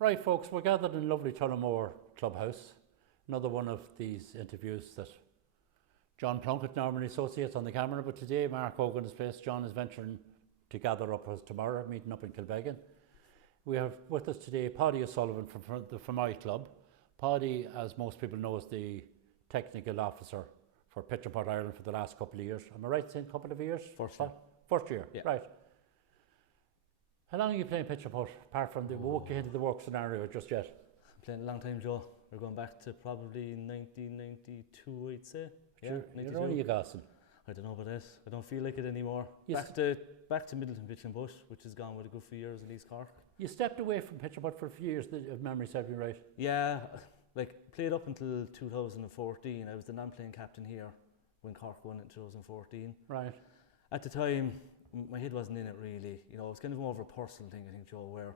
Right, folks, we're gathered in lovely Tullamore Clubhouse. Another one of these interviews that John Plunkett normally associates on the camera, but today Mark Hogan is placed. John is venturing to gather up with us tomorrow, meeting up in Kilbeggan. We have with us today Paudie O'Sullivan from the Fermoy Club. Paudie, as most people know, is the technical officer for Pitch Putt Ireland for the last couple of years. Am I right in saying a couple of years? First year, yeah. Right. How long are you playing pitch putt, apart from we won't get into the work scenario just yet? I'm playing a long time, Joe. We're going back to probably 1992, I'd say. Yeah, You're only a Gosson. I don't know about this. I don't feel like it anymore. Back to Middleton Pitch and Putt, which has gone with a good few years in East Cork. You stepped away from pitch putt for a few years, if memory serves me right. Yeah, like played up until 2014. I was the non-playing captain here when Cork won in 2014. Right. At the time, my head wasn't in it really. You know, it was kind of more of a personal thing, I think, Joe, where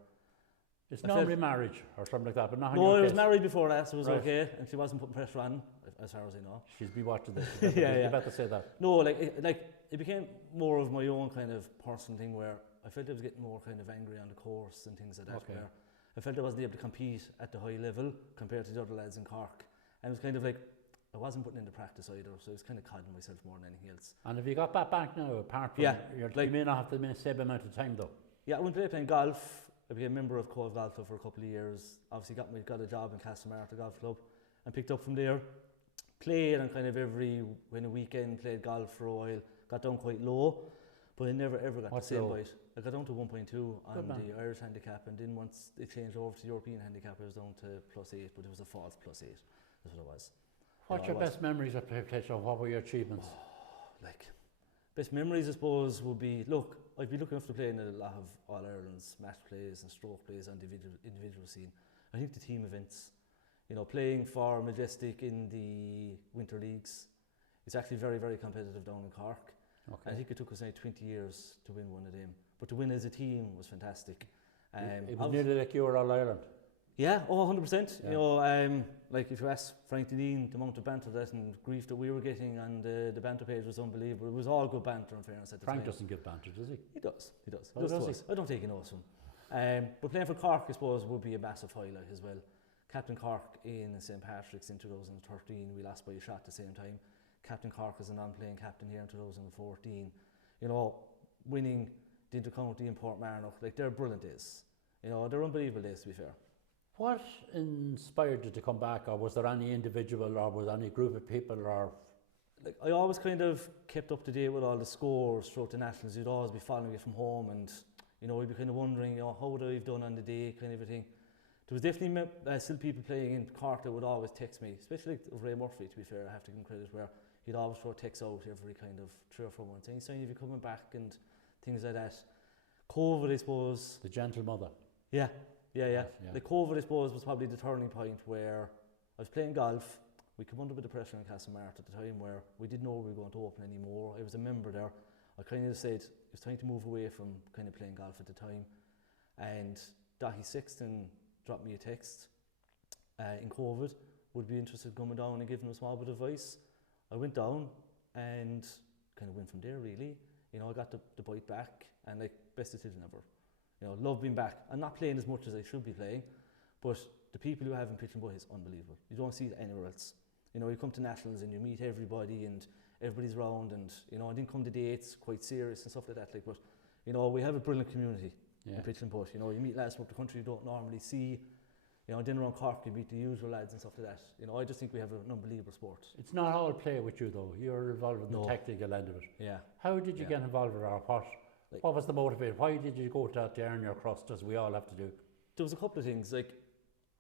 it's normally marriage or something like that, but not. No, I was married before that, so it was okay, and she wasn't putting pressure on, as far as I know. She's be watching this. Yeah. You better say that. No, like it became more of my own kind of personal thing where I felt I was getting more kind of angry on the course and things like that. Okay. Where I felt I wasn't able to compete at the high level compared to the other lads in Cork, and it was kind of like I wasn't putting into practice either, so I was kind of codding myself more than anything else. And have you got that back now, apart from you may not have the same amount of time though? Yeah, I went to playing golf. I became a member of Cove Golf Club for a couple of years. Obviously got a job in Castlemartyr Golf Club and picked up from there. Played on kind of when a weekend, played golf for a while, got down quite low, but I never ever got the same bite. I got down to 1.2 on the Irish handicap, and then once it changed over to European handicap, I was down to +8, but it was a false +8, that's what it was. What's your best memories of pitch, or what were your achievements? Best memories, I suppose, would be, look, I'd be lucky enough to play in a lot of All-Ireland's match plays and stroke plays on the individual scene. I think the team events, you know, playing for Majestic in the winter leagues, it's actually very, very competitive down in Cork. Okay. I think it took us 20 years to win one of them, but to win as a team was fantastic. It was nearly like you were All-Ireland. Yeah, 100%. Yeah. You know, like if you ask Frank Dean, the amount of banter that and grief that we were getting on the banter page was unbelievable. It was all good banter, in fairness, at the time. Frank doesn't give banter, does he? He does. Oh, does he? I don't think he knows him. But playing for Cork, I suppose, would be a massive highlight as well. Captain Cork in St Patrick's in 2013, we lost by a shot at the same time. Captain Cork as a non-playing captain here in 2014. You know, winning the Intercounty in Portmarnock, like they're brilliant days. You know, they're unbelievable days, to be fair. What inspired you to come back, or was there any individual or was there any group of people? Or like I always kind of kept up to date with all the scores throughout the nationals. You'd always be following it from home, and you know, I'd be kind of wondering, you know, how would I have done on the day, kind of a thing. There was definitely still people playing in Cork that would always text me, especially like Ray Murphy, to be fair, I have to give him credit, where he'd always throw texts out every kind of 3 or 4 months saying, "So if you're coming back," and things like that. COVID, I suppose. The gentle mother. Yeah. The COVID, I suppose, was probably the turning point where I was playing golf. We came under a bit of pressure in Castlemartyr at the time where we didn't know we were going to open anymore. I was a member there. I kind of said it was time to move away from kind of playing golf at the time. And Dahi Sexton dropped me a text in COVID, would be interested in coming down and giving a small bit of advice. I went down and kind of went from there, really. You know, I got the bite back, and like, best decision ever. You know, love being back. I'm not playing as much as I should be playing, but the people you have in pitch and putt is unbelievable. You don't see it anywhere else. You know, you come to nationals and you meet everybody and everybody's round, and you know, I didn't come to dates quite serious and stuff like that. Like, but you know, we have a brilliant community in pitch and putt. You know, you meet lads from the country you don't normally see. You know, then around Cork you meet the usual lads and stuff like that. You know, I just think we have an unbelievable sport. It's not all play with you though. You're involved in the technical end of it. Yeah. How did you get involved with our pot? What was the motivator? Why did you go to earn your crust, as we all have to do? There was a couple of things. Like,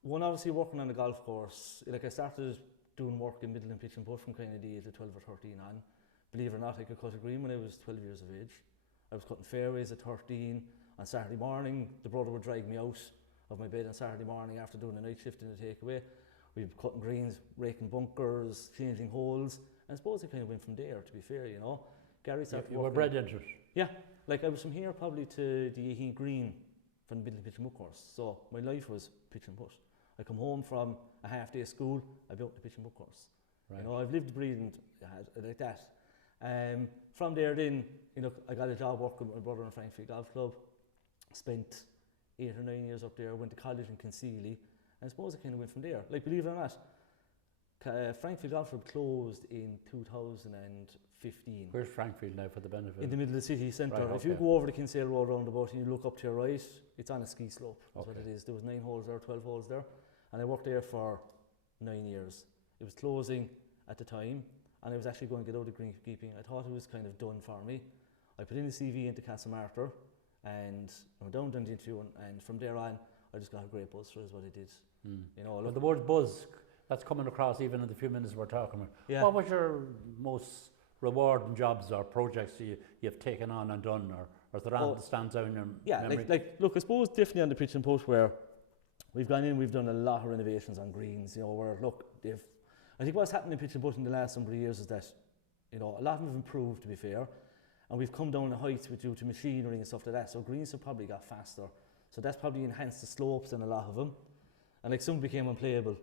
one, obviously working on the golf course. Like, I started doing work in Middleton Pitch and Putt from kind of the age of 12 or 13 on. Believe it or not, I could cut a green when I was 12 years of age. I was cutting fairways at 13. On Saturday morning, the brother would drag me out of my bed on Saturday morning after doing a night shift in the takeaway. We'd be cutting greens, raking bunkers, changing holes. And I suppose I kind of went from there, to be fair, you know. Gary started You were bred into it? Yeah. Like, I was from here probably to the Yeheen Green from the Middleton Pitch and Putt course. So my life was pitch and putt. I come home from a half-day school, I'd be out the pitch and putt course. Right. You know, I've lived, breathed like that. From there then, you know, I got a job working with my brother in Frankfurt Golf Club. Spent 8 or 9 years up there, went to college in Kinseely, and I suppose it kind of went from there. Like, believe it or not, Frankfield Golf Club closed in 2015. Where's Frankfield now for the benefit? In the middle of the city centre. Right, If you go over the Kinsale Road roundabout and you look up to your right, it's on a ski slope. That's what it is. There was 9 holes there, 12 holes there, and I worked there for 9 years. It was closing at the time, and I was actually going to get out of greenkeeping. I thought it was kind of done for me. I put in the CV into Castlemartyr, and I went down the interview, and from there on, I just got a great buzz for it, is what I did. You know, the word buzz, that's coming across even in the few minutes we're talking about. Yeah. What was your most rewarding jobs or projects you've taken on and done, or is there anything that stands out in your memory? like look, I suppose definitely on the pitch and putt where we've gone in, we've done a lot of renovations on greens, you know, where look, I think what's happened in pitch and putt in the last number of years is that, you know, a lot of them have improved, to be fair, and we've come down the heights due to machinery and stuff like that, so greens have probably got faster, so that's probably enhanced the slopes in a lot of them, and like some became unplayable.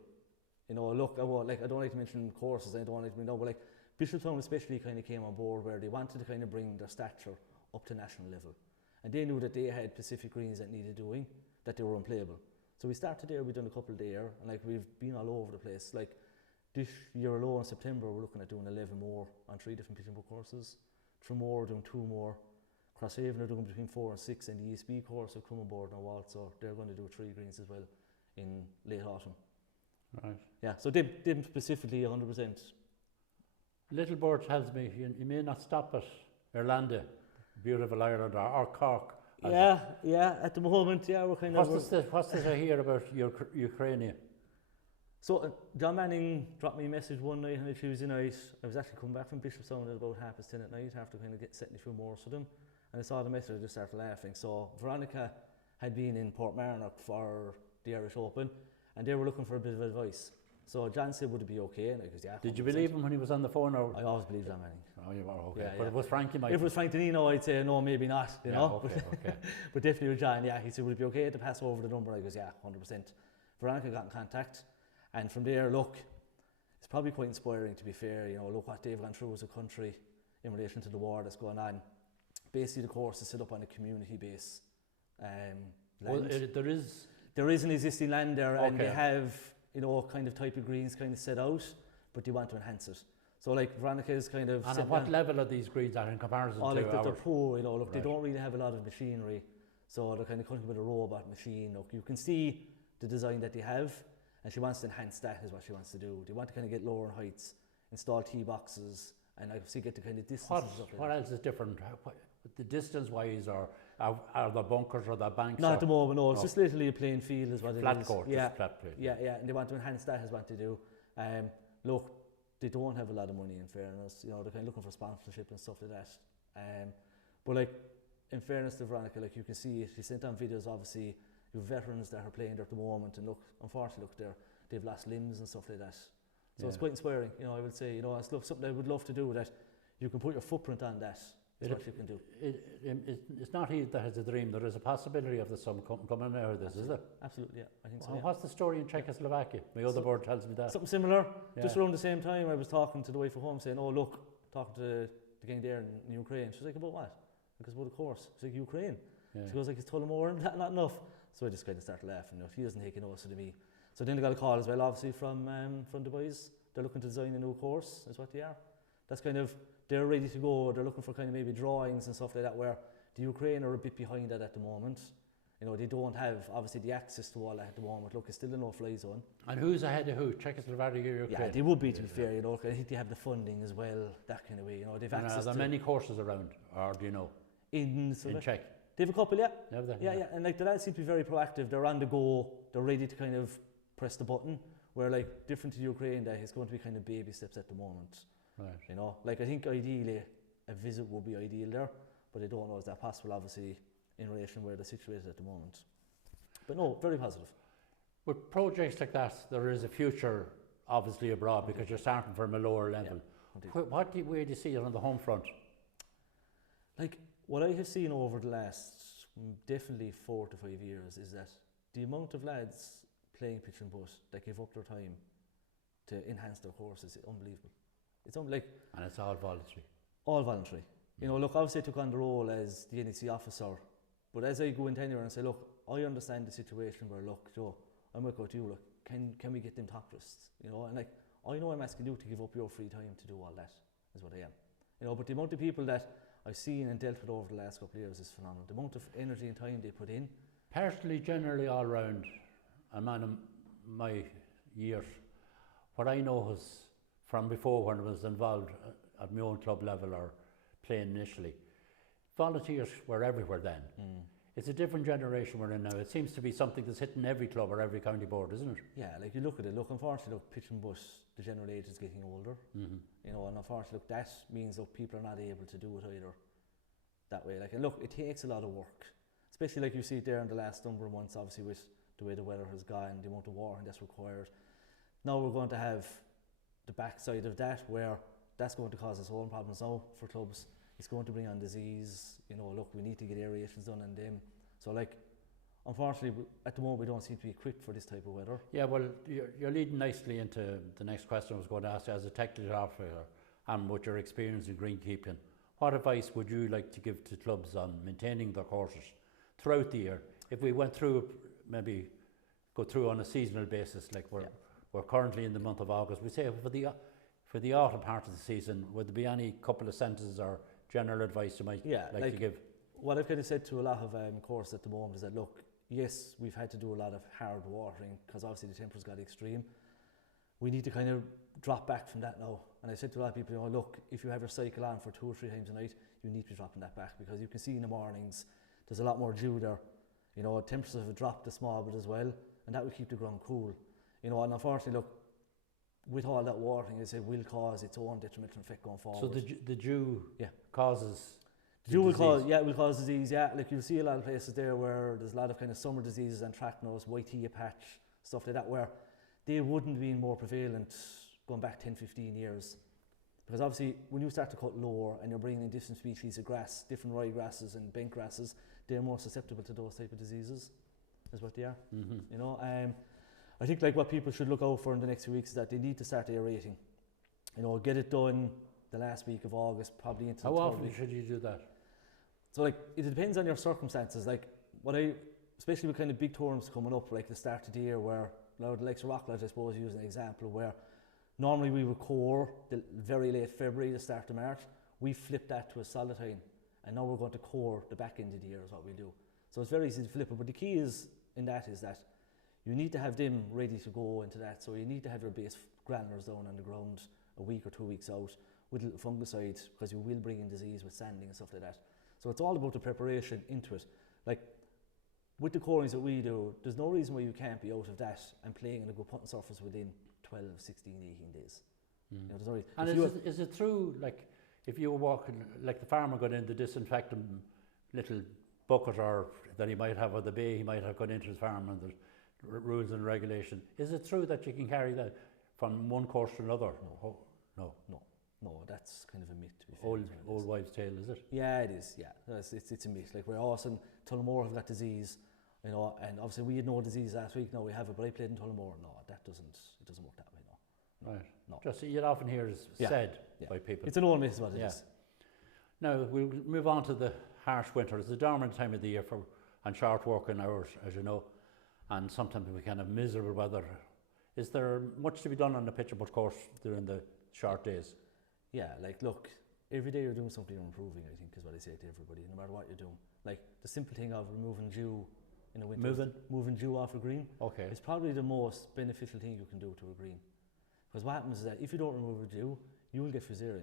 You know, look, I don't like to mention courses, I don't like to know, but like Bishopstown especially kind of came on board where they wanted to kind of bring their stature up to national level. And they knew that they had Pacific greens that needed doing, that they were unplayable. So we started there, we've done a couple there, and like we've been all over the place. Like this year alone in September, we're looking at doing 11 more on 3 different pitch and putt courses. Tramore doing 2 more. Crosshaven are doing between 4 and 6, and the ESB course have come on board now also. They're going to do 3 greens as well in late autumn. Right. Yeah, so them specifically 100%. Little Bird tells me you may not stop at Irlanda, beautiful Ireland, or Cork. Yeah, at the moment, yeah, we're kind of... What's this I hear about Ukraine? So John Manning dropped me a message one night on a Tuesday night. I was actually coming back from Bishopstown at about 10:30 at night after kind of setting a few more for them. And I saw the message, I just started laughing. So Veronica had been in Portmarnock for the Irish Open, and they were looking for a bit of advice. So John said, would it be okay? And I goes, yeah. 100%. Did you believe him when he was on the phone? Or? I always believed John Manning. Oh, you were okay. Yeah, but it was Frankie, Mike. If it was Frank Danino, I'd say no, maybe not. You know? Okay. But definitely with John, yeah. He said, would it be okay to pass over the number? I goes, yeah, 100%. Veronica got in contact, and from there, look, it's probably quite inspiring, to be fair. You know, look what they've gone through as a country in relation to the war that's going on. Basically, the course is set up on a community base. Well, there is an existing land there, and they have, you know, kind of type of greens kind of set out, but they want to enhance it. So like Veronica is kind of... And at what level are these greens at in comparison to like ours? They're poor, you know, look, they don't really have a lot of machinery, so they're kind of coming with a robot machine. Look, you can see the design that they have, and she wants to enhance that, is what she wants to do. They want to kind of get lower in heights, install tee boxes, and obviously get the kind of distance. What else is different? The distance-wise, or are there bunkers or the banks? Not at the moment, no. It's just literally a plain field is what it is. Flat court, yeah. Just flat plate. Yeah, and they want to enhance that is what they do. Look, they don't have a lot of money, in fairness. You know, they're kind of looking for sponsorship and stuff like that. But like, in fairness to Veronica, like you can see, she sent on videos, obviously, you have veterans that are playing there at the moment, and look, unfortunately, look, they've lost limbs and stuff like that. So it's quite inspiring, you know, I would say, you know, it's something I would love to do, that you can put your footprint on that. Is what you can do. It's not he that has a dream. There is a possibility of the sun coming out of this, is there? Absolutely, yeah. I think so. Yeah. What's the story in Czechoslovakia? My other board tells me that. Something similar. Yeah. Just around the same time, I was talking to the wife at home, saying, "Oh, look, talking to the gang there in Ukraine." She's like, "About what?" Because about the course. She's like, "Ukraine." Yeah. She goes like, "It's Tullamore and not enough." So I just kind of started laughing. You know, she doesn't take a notice of me. So then I got a call as well, obviously from the boys. They're looking to design a new course, is what they are. That's kind of. They're ready to go. They're looking for kind of maybe drawings and stuff like that, where the Ukraine are a bit behind that at the moment. You know, they don't have obviously the access to all that at the moment. Look, it's still a no-fly zone. And who's ahead of who? Czechoslovakia or Ukraine? Yeah, they would be, to be fair. You know, I think they have the funding as well, that kind of way. You know, they've access. Are there many courses around, or do you know? In Czech. They have a couple, yeah. Have they? Yeah, and like the lads seem to be very proactive. They're on the go. They're ready to kind of press the button. Where like different to Ukraine, that is going to be kind of baby steps at the moment. Right. You know, like I think ideally a visit would be ideal there, but I don't know is that possible, obviously, in relation where they're situated at the moment. But no, very positive. With projects like that, there is a future, obviously, abroad, because you're starting from a lower level. Yeah, where do you see it on the home front? Like, what I have seen over the last definitely 4 to 5 years is that the amount of lads playing pitch and putt that give up their time to enhance their courses is unbelievable. It's and it's all voluntary. All voluntary. You know, look, obviously I took on the role as the NEC officer, but as I go into anywhere and say, look, I understand the situation where, look, Joe, I might go to you, look, can we get them top wrists? You know, and like, I know I'm asking you to give up your free time to do all that, is what I am. You know, but the amount of people that I've seen and dealt with over the last couple of years is phenomenal. The amount of energy and time they put in. Personally, generally, all round, a man of my years, what I know was from before when I was involved at my own club level or playing initially, volunteers were everywhere then. It's a different generation we're in now. It seems to be something that's hitting every club or every county board, isn't it? Yeah, like you look at it, look, unfortunately, look, pitch and bus, the general age is getting older. You know, and unfortunately, look, that means, look, people are not able to do it either that way. Like, and look, it takes a lot of work, especially like you see it there in the last number of months, obviously with the way the weather has gone, the amount of water that's required. Now we're going to have the backside of that, where that's going to cause us own problems now for clubs. It's going to bring on disease. You know, look, we need to get aerations done on them. So, like, unfortunately, at the moment, we don't seem to be equipped for this type of weather. Yeah, well, you're leading nicely into the next question I was going to ask you. As a technical officer and with your experience in greenkeeping, what advice would you like to give to clubs on maintaining their courses throughout the year? If we went through, maybe go through on a seasonal basis, like we're currently in the month of August, we say for the autumn part of the season, would there be any couple of sentences or general advice you might like to give? What I've kind of said to a lot of courses at the moment is that, look, yes, we've had to do a lot of hard watering because obviously the temperatures got extreme. We need to kind of drop back from that now. And I said to a lot of people, you know, look, if you have your cycle on for 2 or 3 times a night, you need to be dropping that back, because you can see in the mornings there's a lot more dew there. You know, temperatures have dropped a small bit as well, and that will keep the ground cool. You know, and unfortunately, look, with all that watering, it will cause its own detrimental effect going forward. So the dew causes dew will cause disease, yeah. Like, you'll see a lot of places there where there's a lot of kind of summer diseases, anthracnose, whitey patch, stuff like that, where they wouldn't be more prevalent going back 10, 15 years. Because obviously, when you start to cut lower and you're bringing in different species of grass, different ryegrasses and bent grasses, they're more susceptible to those type of diseases, is what they are. You know, I think like what people should look out for in the next few weeks is that they need to start aerating. You know, get it done the last week of August, probably into the 3rd week. How often should you do that? So, like, it depends on your circumstances. Like, especially with kind of big tournaments coming up, like the start of the year, where the likes of Rock Lodge, I suppose, use an example, where normally we would core the very late February, the start of March. We flip that to a solid time, and now we're going to core the back end of the year is what we do. So it's very easy to flip it, but the key is that you need to have them ready to go into that. So you need to have your base granulars down on the ground a week or 2 weeks out with little fungicides, because you will bring in disease with sanding and stuff like that. So it's all about the preparation into it. Like, with the corings that we do, there's no reason why you can't be out of that and playing in a good putting surface within 12, 16, 18 days. You know, there's no reason. And is it true, like, if you were walking, like the farmer got in the disinfectant little bucket or that he might have, or the bay he might have got into his farm, and the rules and regulation, is it true that you can carry that from one course to another? No, that's kind of a myth, to be fair. Old wives' tale, is it? Yeah, it is, yeah. It's a myth. Like, where Austin, Tullamore have got disease, you know, and obviously we had no disease last week, now we have it, but I played in Tullamore. No, it doesn't work that way, no. Right. No. Just, you'd often hear it said by people. It's an old myth, is what it is. Now, we'll move on to the harsh winter. It's a dormant time of the year and short working hours, as you know, and sometimes we can have miserable weather. Is there much to be done on the pitch and putt course during the short days? Yeah, like, look, every day you're doing something, you're improving, I think, is what I say to everybody, no matter what you're doing. Like, the simple thing of removing dew in the winter, moving dew off a green, is probably the most beneficial thing you can do to a green. Because what happens is that if you don't remove the dew, you will get fusarium,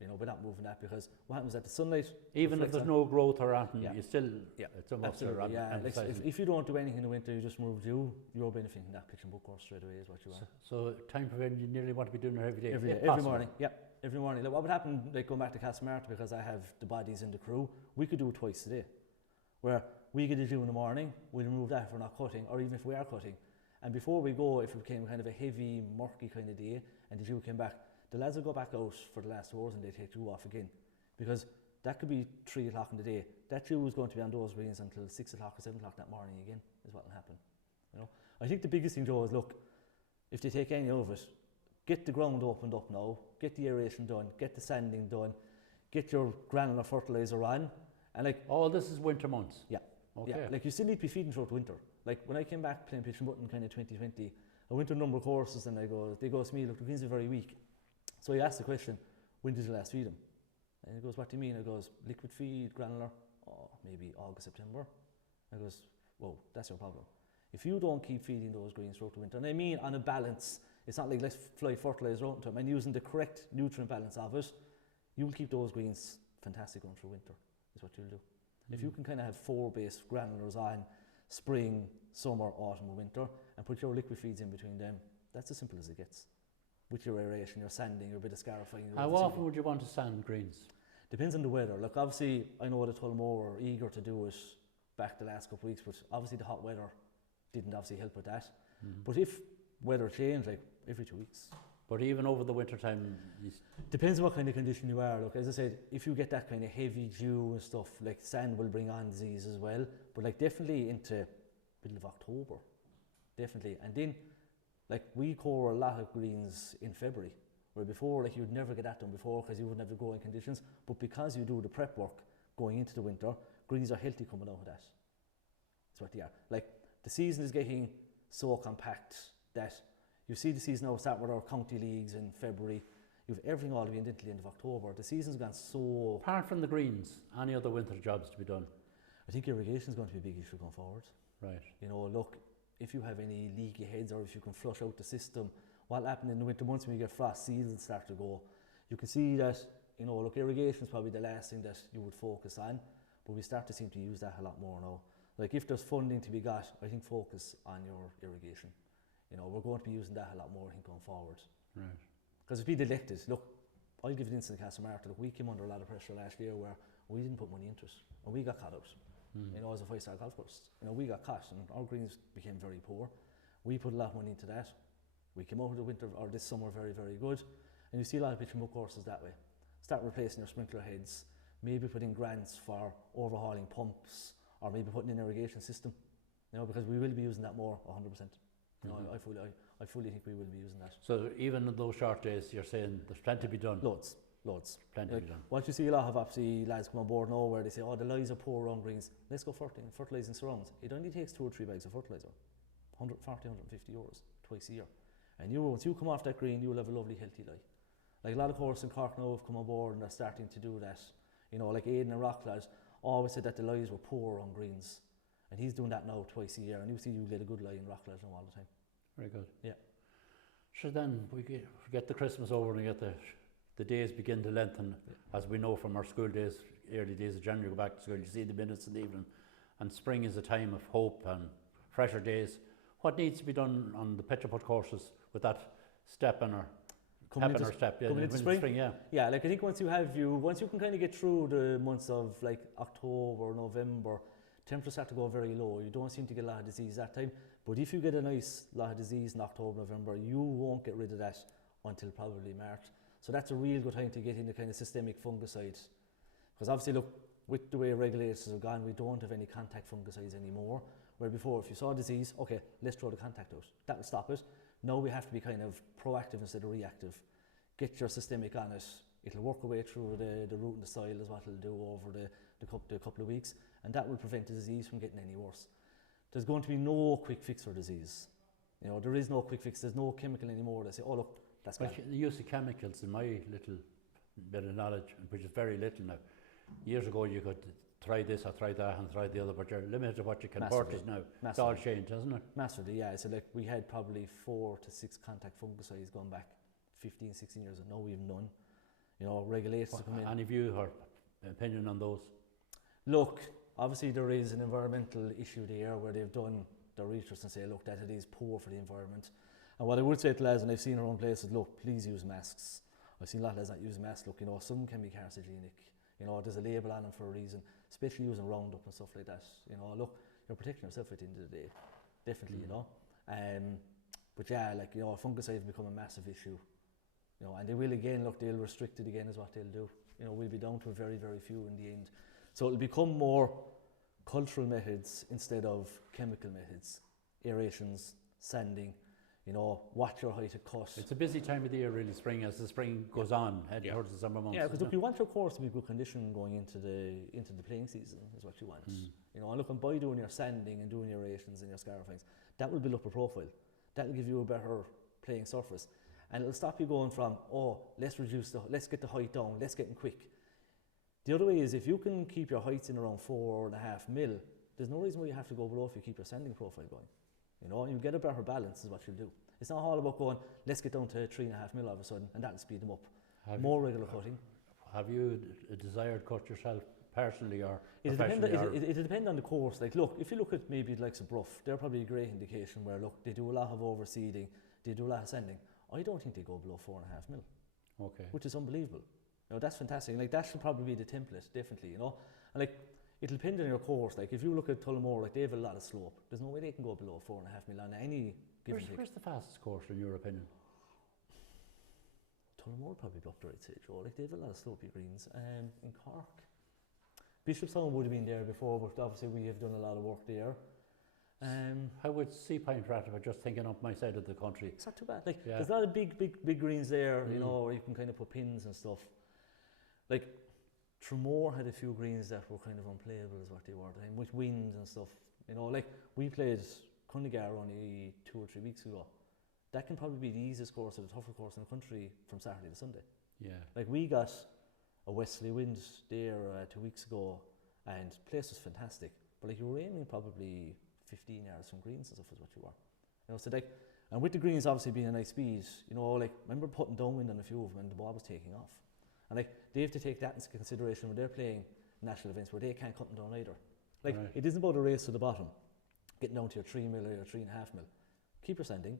you know, by not moving that, because what happens is that the sunlight, even if there's no growth or anything, you still, it's almost like, if you don't do anything in the winter, you just remove dew, you're benefiting from that pitch and putt course straight away, is what you are. So time for you nearly want to be doing it every day? Every morning, every morning. Like, what would happen, like, going back to Castlemartin, because I have the bodies in the crew, we could do it twice a day, where we get the dew in the morning, we'll remove that if we're not cutting, or even if we are cutting. And before we go, if it became kind of a heavy, murky kind of day, and the dew came back, the lads will go back out for the last 2 hours and they take dew off again. Because that could be 3 o'clock in the day. That dew is going to be on those greens until 6 o'clock or 7 o'clock that morning again, is what will happen. You know, I think the biggest thing, Joe, is, look, if they take any of it, get the ground opened up now, get the aeration done, get the sanding done, get your granular fertiliser on, and like... Oh, this is winter months? Yeah. Okay. Yeah, like you still need to be feeding throughout the winter. Like when I came back playing pitch and button kind of 2020, I went to a number of courses and they go to me, look, the greens are very weak. So I asked the question, when did you last feed them? And he goes, what do you mean? I goes, liquid feed, granular, maybe August, September. I goes, whoa, that's your problem. If you don't keep feeding those greens throughout the winter, and I mean on a balance, it's not like let's fly fertiliser out into them, and using the correct nutrient balance of it, you'll keep those greens fantastic going through winter, is what you'll do. If you can kind of have 4 base granulars on spring, summer, autumn or winter, and put your liquid feeds in between them, that's as simple as it gets. With your aeration, your sanding, your bit of scarifying. How often would you want to sand greens? Depends on the weather. Look, obviously, I know that Tullamore are eager to do it back the last couple of weeks, but obviously the hot weather didn't obviously help with that. But if weather changed, like every 2 weeks. But even over the winter time? Depends on what kind of condition you are. Look, as I said, if you get that kind of heavy dew and stuff, like sand will bring on disease as well. But like definitely into middle of October, definitely. And then, like we core a lot of greens in February, where before, like you'd never get that done before because you wouldn't have the growing conditions. But because you do the prep work going into the winter, greens are healthy coming out of that. That's what they are. Like the season is getting so compact that you see the season now start with our county leagues in February. You've everything all the way until the end of October. The season's gone so... Apart from the greens, any other winter jobs to be done? I think irrigation is going to be a big issue going forward. Right. You know, look, if you have any leaky heads or if you can flush out the system, what'll happen in the winter months when you get frost, seeds will start to go. You can see that, you know, look, irrigation is probably the last thing that you would focus on, but we start to seem to use that a lot more now. Like if there's funding to be got, I think focus on your irrigation. You know, we're going to be using that a lot more, I think, going forward. Right. Because if we elected, look, I'll give it instant Castlemartin. Look, we came under a lot of pressure last year where we didn't put money into it, and we got caught out. You know, as a 5-star golf course, you know, we got caught, and our greens became very poor. We put a lot of money into that. We came out of the winter or this summer very, very good, and you see a lot of pitch and putt courses that way. Start replacing your sprinkler heads, maybe putting grants for overhauling pumps, or maybe putting in an irrigation system. You know, because we will be using that more 100%. You know, I fully think we will be using that. So even in those short days, you're saying there's plenty to be done? Loads. Plenty to be done. What you see a lot of obviously lads come on board now where they say, oh, the lies are poor around greens. Let's go fertilising surrounds. It only takes 2 or 3 bags of fertiliser, 140, 150 euros twice a year. And once you come off that green, you'll have a lovely healthy lie. Like a lot of courses in Cork now have come on board and they're starting to do that. You know, like Aidan and Rocklad always said that the lies were poor on greens. And he's doing that now twice a year, and you see you get a good lie in Rocklad now all the time. Very good. Yeah. So then we get the Christmas over and we get the days begin to lengthen. As we know from our school days, early days of January, go back to school, you see the minutes in the evening. And spring is a time of hope and fresher days. What needs to be done on the pitch and putt courses with that step in our coming into spring? Yeah, like I think once you can kind of get through the months of like October, November, temperatures start to go very low. You don't seem to get a lot of disease that time. But if you get a nice lot of disease in October, November, you won't get rid of that until probably March. So that's a real good time to get into kind of systemic fungicides. Because obviously, look, with the way regulators have gone, we don't have any contact fungicides anymore. Where before, if you saw disease, okay, let's throw the contact out. That will stop it. Now we have to be kind of proactive instead of reactive. Get your systemic on it. It'll work away through the root and the soil is what it'll do over the couple of weeks. And that will prevent the disease from getting any worse. There's going to be no quick fix for disease. You know, there is no quick fix. There's no chemical anymore that say, oh look, that's gone. The use of chemicals, in my little bit of knowledge, which is very little now. Years ago you could try this or try that and try the other, but you're limited to what you can purchase now. Massively. It's all changed, hasn't it? Massively, yeah. So like we had probably 4 to 6 contact fungicides going back 15, 16 years, and now we have none. You know, regulators come in. Any view or opinion on those? Look, obviously there is an environmental issue there where they've done their research and say, look, that it is poor for the environment. And what I would say to lads, and I've seen around places, look, please use masks. I've seen a lot of lads not use masks. Look, you know, some can be carcinogenic. You know, there's a label on them for a reason, especially using Roundup and stuff like that. You know, look, you're protecting yourself at the end of the day. Definitely, you know. But yeah, like, you know, fungicides have become a massive issue. You know, and they will again, look, they'll restrict it again is what they'll do. You know, we'll be down to a very, very few in the end. So it'll become more cultural methods instead of chemical methods. Aerations, sanding, you know, watch your height at cut. It's a busy time of the year, really, spring, as the spring goes on, heading towards the summer months. Yeah, because look, you want your course to be good condition going into the playing season, is what you want. You know, and look, and by doing your sanding and doing your aerations and your scarifyings, that will build up a profile. That will give you a better playing surface. And it'll stop you going from, oh, let's get the height down, let's get in quick. The other way is, if you can keep your heights in around 4.5 mil, there's no reason why you have to go below if you keep your sanding profile going. You know, you get a better balance is what you'll do. It's not all about going, let's get down to 3.5 mil all of a sudden, and that'll speed them up. More regular cutting. Have you a desired cut yourself, personally or It'll professionally? it'll depend on the course. Like, look, if you look at maybe like some Bruff, they're probably a great indication where, look, they do a lot of overseeding, they do a lot of sanding. I don't think they go below 4.5 mil. Okay. Which is unbelievable. You know, that's fantastic. Like, that should probably be the template, definitely, you know. And like, it'll depend on your course. Like, if you look at Tullamore, like, they have a lot of slope. There's no way they can go below 4.5 mil on any given pick. Where's the fastest course in your opinion? Tullamore probably be up there, I'd say, Joe. Like, they have a lot of slopey greens. In Cork, Bishopstown would have been there before, but obviously we have done a lot of work there. How would Sea Point Rattle, just thinking up my side of the country? It's not too bad. Like, there's a lot of big greens there, you know, where you can kind of put pins and stuff. Like, Tremore had a few greens that were kind of unplayable, is what they were, and with wind and stuff. You know, like, we played Cunningar only 2 or 3 weeks ago. That can probably be the easiest course or the tougher course in the country from Saturday to Sunday. Yeah. Like, we got a westerly wind there 2 weeks ago, and the place was fantastic. But like, you were aiming probably 15 yards from greens and stuff is what you were. You know, so like, and with the greens obviously being a nice speed, you know, like, I remember putting downwind on a few of them and the ball was taking off. And like, they have to take that into consideration when they're playing national events where they can't cut them down either. Like, it isn't about a race to the bottom, getting down to your 3 mil or your 3.5 mil. Keep your sanding,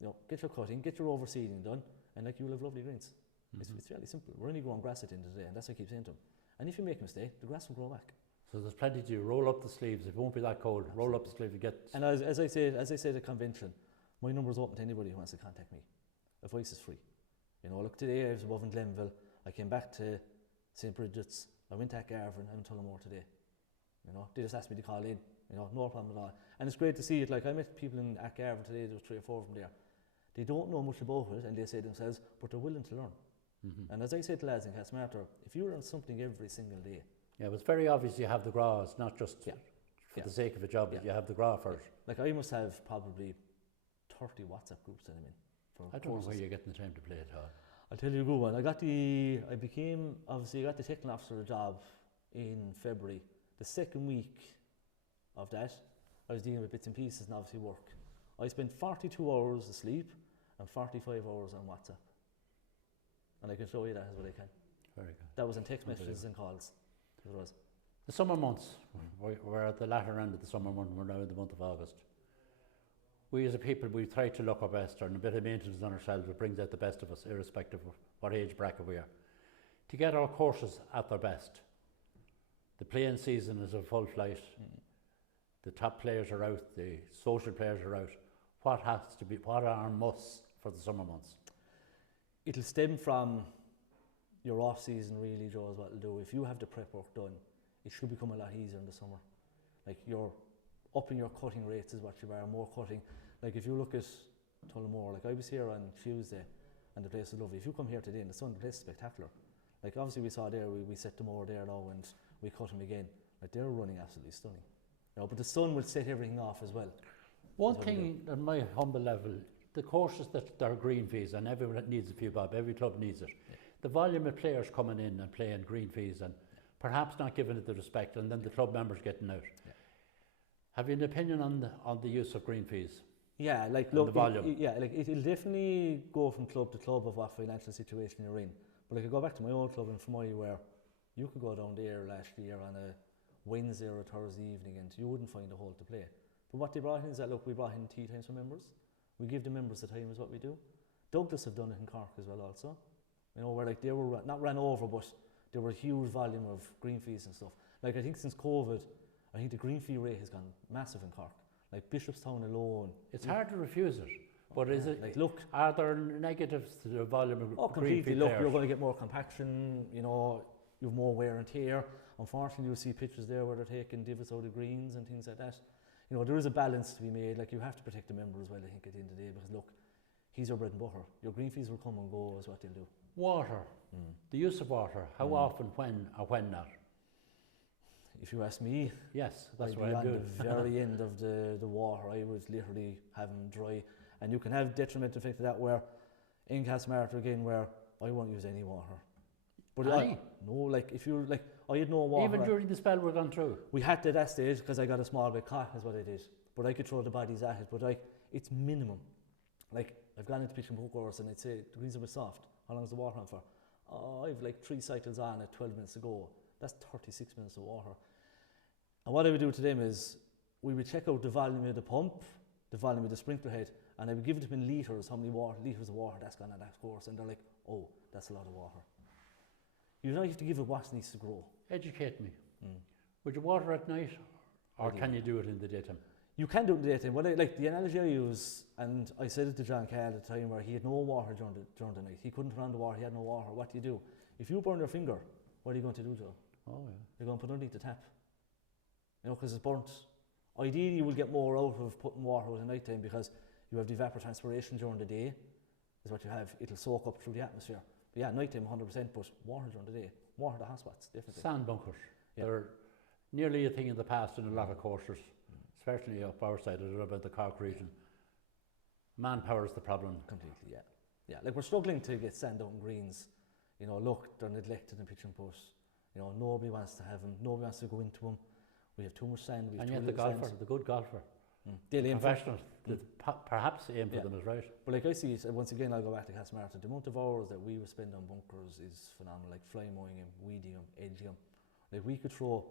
you know, get your cutting, get your overseeding done, and like, you'll have lovely greens. It's fairly simple. We're only growing grass at the end of the day, and that's what I keep saying to them. And if you make a mistake, the grass will grow back. So there's plenty to do. Roll up the sleeves. It won't be that cold. Roll up the sleeves and get. And as I said at convention, my number is open to anybody who wants to contact me. Advice is free. You know, look, today I was above in Glenville. I came back to St. Bridget's. I went to Garvan. I'm in Tullamore today. You know, they just asked me to call in. You know, no problem at all. And it's great to see it. Like, I met people in Garvan today. There was 3 or 4 of them there. They don't know much about it, and they say themselves, but they're willing to learn. And as I say to lads in Castmartyr, if you learn something every single day. Yeah, but it's very obvious you have the grass, not just for the sake of a job, but you have the grass for it. Like, I must have probably 30 WhatsApp groups that I'm in. I don't know where you're getting the time to play it all. I'll tell you a good one. I got the technical officer job in February. The second week of that, I was dealing with bits and pieces and obviously work. I spent 42 hours asleep and 45 hours on WhatsApp. And I can show you that as well I can. Very good. That was in text messages and calls. It was. The summer months, we're at the latter end of the summer month, we're now in the month of August. We as a people, we try to look our best, and a bit of maintenance on ourselves, it brings out the best of us, irrespective of what age bracket we are. To get our courses at their best, the playing season is in full flight, the top players are out, the social players are out. What are our musts for the summer months? It'll stem from your off season, really, Joe, is what it'll do. If you have the prep work done, it should become a lot easier in the summer. Like, you're upping your cutting rates is what you are, more cutting. Like, if you look at Tullamore, like, I was here on Tuesday and the place is lovely. If you come here today in the sun, the place is spectacular. Like, obviously we saw there, we set them over there now and we cut them again. Like, they're running absolutely stunning. You know, but the sun will set everything off as well. One thing at my humble level, the courses that are green fees, and everyone needs a few bob, every club needs it. The volume of players coming in and playing green fees and perhaps not giving it the respect, and then the club members getting out. Have you an opinion on the use of green fees? Yeah, like, look, the volume. It'll definitely go from club to club of what financial situation you're in. But I could go back to my old club in Fermoy, where you could go down there last year on a Wednesday or a Thursday evening and you wouldn't find a hole to play. But what they brought in is that, look, we brought in tea times for members. We give the members the time is what we do. Douglas have done it in Cork as well also. You know, where like they were not ran over, but there were a huge volume of green fees and stuff. Like, I think since COVID, I think the green fee rate has gone massive in Cork. Like, Bishopstown alone. It's hard to refuse it, but is it, like, look, are there negatives to the volume of green fee Look, players? you're going to get more compaction, you know, you have more wear and tear. Unfortunately, you'll see pictures there where they're taking divots out of greens and things like that. you know, there is a balance to be made. Like, you have to protect the member as well, I think, at the end of the day, because look, he's your bread and butter. Your green fees will come and go is what they'll do. Water, the use of water, how often, when, or when not? If you ask me, yes, that's I'd what be I on do. the very end of the water. I would literally have them dry, and you can have detrimental effect of that. Where in Castlemartyr again, where I won't use any water. But no, like if you like, I had no water. Even during the spell we're going through. We had to at that stage because I got a small bit caught, is what I did. But I could throw the bodies at it. But like, it's minimum. Like, I've gone into pitch and putt course and I'd say the greens are a bit soft. How long is the water on for? Oh, I've like 3 cycles on at 12 minutes ago. That's 36 minutes of water. And what I would do to them is, we would check out the volume of the pump, the volume of the sprinkler head, and I would give it them in litres, how many litres of water that's gone on that course, and they're like, oh, that's a lot of water. You don't have to give it what needs to grow. Educate me. Would you water at night, or can you do it in the daytime? You can do it in the daytime. Well, like the analogy I use, and I said it to John Carl at the time, where he had no water during the night. He couldn't turn on the water, he had no water. What do you do? If you burn your finger, what are you going to do, Joe? Oh, yeah. You're going to put it underneath the tap. You know, because it's burnt. Ideally, you will get more out of putting water out at night time, because you have the evapotranspiration during the day, is what you have. It'll soak up through the atmosphere. But yeah, night time 100%, but water during the day. Water the hotspots, definitely. Sand bunkers. Yeah. They're nearly a thing in the past in a lot of courses, especially up our side of the river, the Cork region. Manpower is the problem. Completely, yeah. Yeah, like we're struggling to get sand out in greens. You know, look, they're neglected in pitch and putt. You know, nobody wants to have them. Nobody wants to go into them. We have too much sand. We have and yet the golfer, the good golfer, they'll aim professional, perhaps aim for them is right. But like I see it, once again, I'll go back to Castlemartyr. The amount of hours that we would spend on bunkers is phenomenal. Like fly mowing them, weeding them, edging them. Like we could throw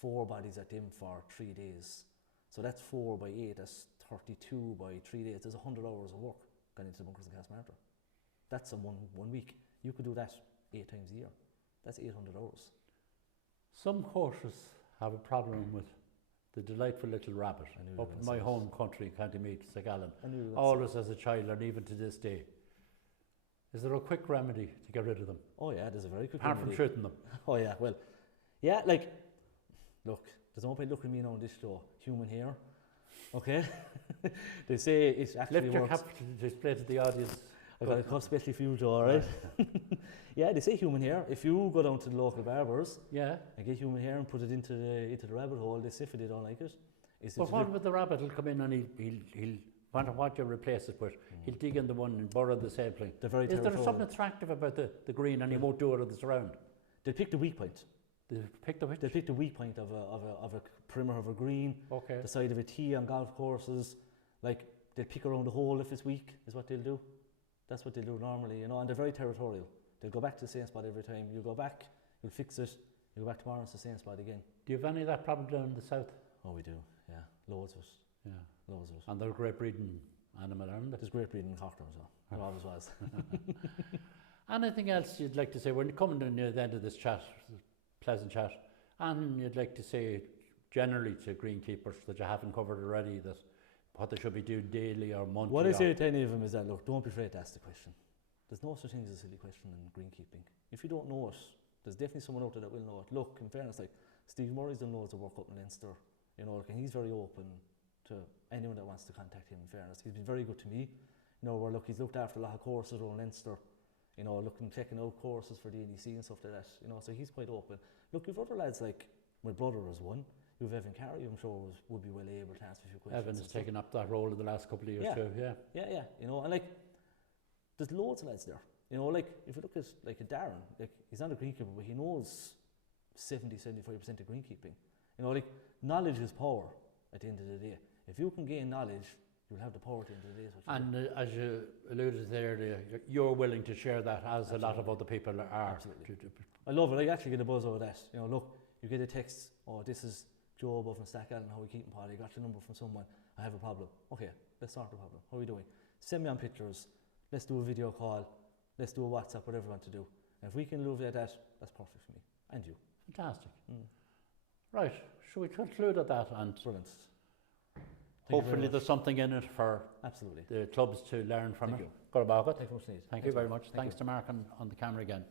4 bodies at them for 3 days. So that's 4 by 8. That's 32 by 3 days. There's 100 hours of work going into the bunkers in Castlemartyr. That's in one week. You could do that 8 times a year. That's 800 hours. Some courses have a problem with the delightful little rabbit up in my home country, County Meath, Sagallen. Always as a child and even to this day. Is there a quick remedy to get rid of them? Oh yeah, there's a very quick remedy. Apart from shooting them. Oh yeah, well, yeah, like, look, there's no point looking at me now on this show. Human hair, okay? They say it actually Lift your cap to display to the audience. I've got a cup especially for you, Joe, alright? Yeah, they say human hair. If you go down to the local barbers and get human hair and put it into the rabbit hole, they say if they don't like it. But what with the rabbit? He'll come in and he'll wonder what you replace it with. He'll dig in the one and borrow the sapling. Is there something attractive about the green and he won't do it of the surround? They pick the weak point. They pick the which? They pick the weak point of a perimeter of a green, the side of a tee on golf courses. Like, they'll pick around the hole if it's weak, is what they'll do. That's what they'll do normally, you know, and they're very territorial. They'll go back to the same spot every time. You go back, you'll fix it, you go back tomorrow, it's the same spot again. Do you have any of that problem down in the south? Oh, we do, yeah. Loads of it. Yeah. Loads of it. And they're a great breeding animal, aren't they? There's great breeding in Cork, so there always was. Anything else you'd like to say? We're coming to near the end of this chat, pleasant chat, and you'd like to say generally to greenkeepers that you haven't covered already, that what they should be doing daily or monthly? What I say to any of them is that, look, don't be afraid to ask the question. There's no such thing as a silly question in greenkeeping. If you don't know it, there's definitely someone out there that will know it. Look, in fairness, like Steve Murray's done loads of work up in Leinster, you know, and he's very open to anyone that wants to contact him, in fairness. He's been very good to me. You know, where look, he's looked after a lot of courses around Leinster, you know, checking out courses for the NEC and stuff like that, you know, so he's quite open. Look, you've other lads like my brother was one. You've Evan Carey, I'm sure would be well able to answer a few questions. Evan has taken up that role in the last couple of years too, Yeah, you know, and like, there's loads of lads there. You know, like, if you look at, like, a Darren, like, he's not a greenkeeper, but he knows 70-75% of greenkeeping. You know, like, knowledge is power at the end of the day. If you can gain knowledge, you'll have the power at the end of the day. And as you alluded there, you're willing to share that as a lot of other people are. Absolutely. I love it. I actually get a buzz over that. You know, look, you get a text, oh, this is Joe above in Stackall, how are we keeping, Paudie? I got your number from someone. I have a problem. Okay, let's start the problem. How are we doing? Send me on pictures. Let's do a video call. Let's do a WhatsApp, whatever you want to do. And if we can live at that, that's perfect for me. And you. Fantastic. Right, should we conclude at that? And brilliant. Hopefully there's something in it for the clubs to learn from it. Thank you. Go about it. Thank you very much. Thanks to Mark on the camera again.